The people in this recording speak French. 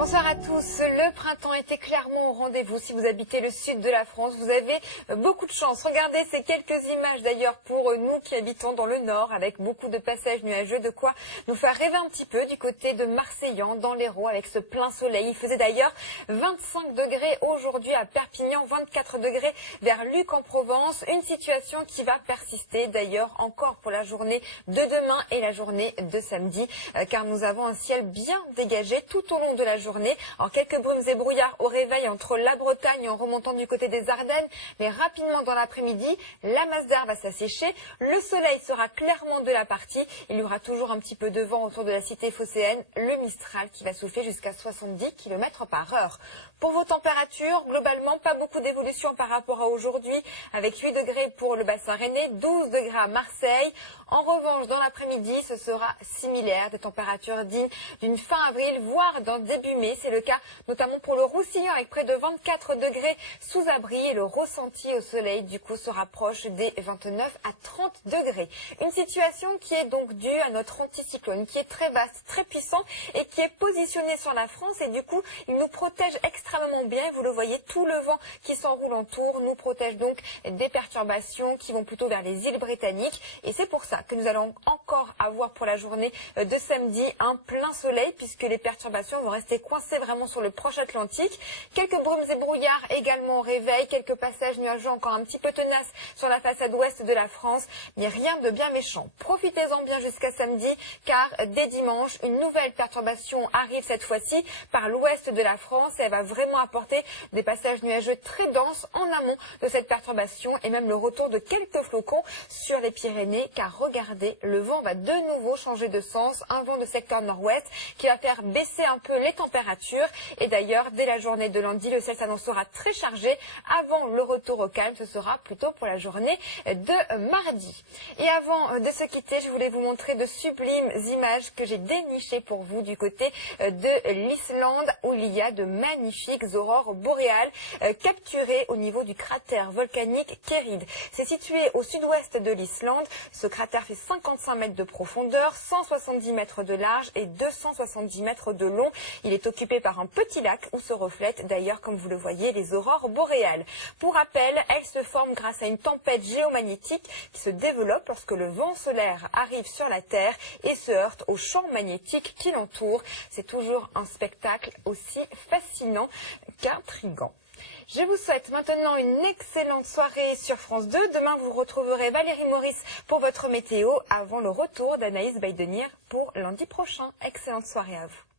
Bonsoir à tous. Le printemps était clairement au rendez-vous. Si vous habitez le sud de la France, vous avez beaucoup de chance. Regardez ces quelques images d'ailleurs pour nous qui habitons dans le nord avec beaucoup de passages nuageux, de quoi nous faire rêver un petit peu du côté de Marseillan, dans l'Hérault, avec ce plein soleil. Il faisait d'ailleurs 25 degrés aujourd'hui à Perpignan, 24 degrés vers Luc en Provence. Une situation qui va persister d'ailleurs encore pour la journée de demain et la journée de samedi, car nous avons un ciel bien dégagé tout au long de la journée. Alors, quelques brumes et brouillards au réveil entre la Bretagne en remontant du côté des Ardennes, mais rapidement dans l'après-midi, la masse d'air va s'assécher, le soleil sera clairement de la partie, il y aura toujours un petit peu de vent autour de la cité phocéenne, le Mistral qui va souffler jusqu'à 70 km par heure. Pour vos températures, globalement, pas beaucoup d'évolution par rapport à aujourd'hui, avec 8 degrés pour le bassin rennais, 12 degrés à Marseille. En revanche, dans l'après-midi, ce sera similaire, des températures dignes d'une fin avril, voire d'un début mai. C'est le cas notamment pour le Roussillon avec près de 24 degrés sous abri et le ressenti au soleil du coup se rapproche des 29 à 30 degrés. Une situation qui est donc due à notre anticyclone qui est très vaste, très puissant et qui est positionné sur la France et du coup il nous protège extrêmement bien. Vous le voyez, tout le vent qui s'enroule autour nous protège donc des perturbations qui vont plutôt vers les îles britanniques et c'est pour ça que nous allons encore avoir pour la journée de samedi un plein soleil puisque les perturbations vont rester coincées vraiment sur le proche Atlantique. Quelques brumes et brouillards également au réveil, quelques passages nuageux encore un petit peu tenaces sur la façade ouest de la France, mais rien de bien méchant. Profitez-en bien jusqu'à samedi car dès dimanche, une nouvelle perturbation arrive cette fois-ci par l'ouest de la France et elle va vraiment apporter des passages nuageux très denses en amont de cette perturbation et même le retour de quelques flocons sur les Pyrénées car regardez, le vent va de nouveau changer de sens, un vent de secteur nord-ouest qui va faire baisser un peu les températures et d'ailleurs dès la journée de lundi le ciel s'annoncera très chargé avant le retour au calme, ce sera plutôt pour la journée de mardi. Et avant de se quitter, je voulais vous montrer de sublimes images que j'ai dénichées pour vous du côté de l'Islande où il y a de magnifiques aurores boréales capturées au niveau du cratère volcanique Kerid. C'est situé au sud-ouest de l'Islande, ce cratère fait 55 mètres de profondeur, 170 mètres de large et 270 mètres de long. Il est occupé par un petit lac où se reflètent d'ailleurs, comme vous le voyez, les aurores boréales. Pour rappel, elles se forment grâce à une tempête géomagnétique qui se développe lorsque le vent solaire arrive sur la Terre et se heurte au champ magnétique qui l'entoure. C'est toujours un spectacle aussi fascinant qu'intrigant. Je vous souhaite maintenant une excellente soirée sur France 2. Demain, vous retrouverez Valérie Maurice pour votre météo avant le retour d'Anaïs Baïdenir pour lundi prochain. Excellente soirée à vous.